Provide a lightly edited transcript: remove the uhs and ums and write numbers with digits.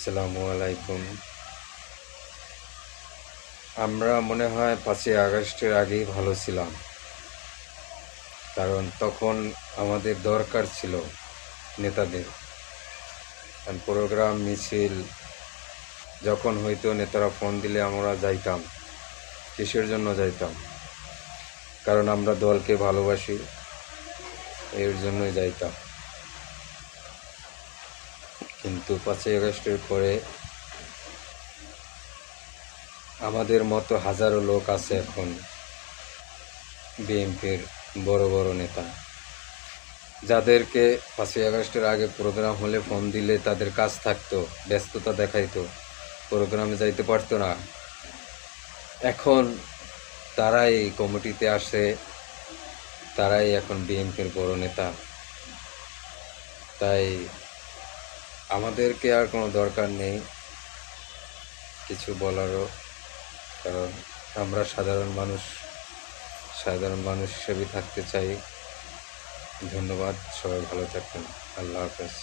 আসসালামু আলাইকুম। আমরা মনে হয় ৫ই আগস্টের আগেই ভালো ছিলাম। কারণ তখন আমাদের দরকার ছিল নেতাদের। কারণ প্রোগ্রাম, মিছিল যখন হইতো নেতারা ফোন দিলে আমরা যাইতাম। কিসের জন্য যাইতাম? কারণ আমরা দলকে ভালোবাসি, এর জন্যই যাইতাম। কিন্তু ৫ই আগস্টের পরে আমাদের মতো হাজারো লোক আছে এখন বিএনপির বড় বড় নেতা, যাদেরকে ৫ই আগস্টের আগে প্রোগ্রাম হলে ফোন দিলে তাদের কাজ থাকতো, ব্যস্ততা দেখাইতো, প্রোগ্রামে যাইতে পারতো না। এখন তারাই কমিটিতে আসে, তারাই এখন বিএনপির বড় নেতা। তাই আমাদেরকে আর কোনো দরকার নেই কিছু বলারও, কারণ আমরা সাধারণ মানুষ হিসেবে থাকতে চাই। ধন্যবাদ, সবাই ভালো থাকবেন। আল্লাহ হাফেজ।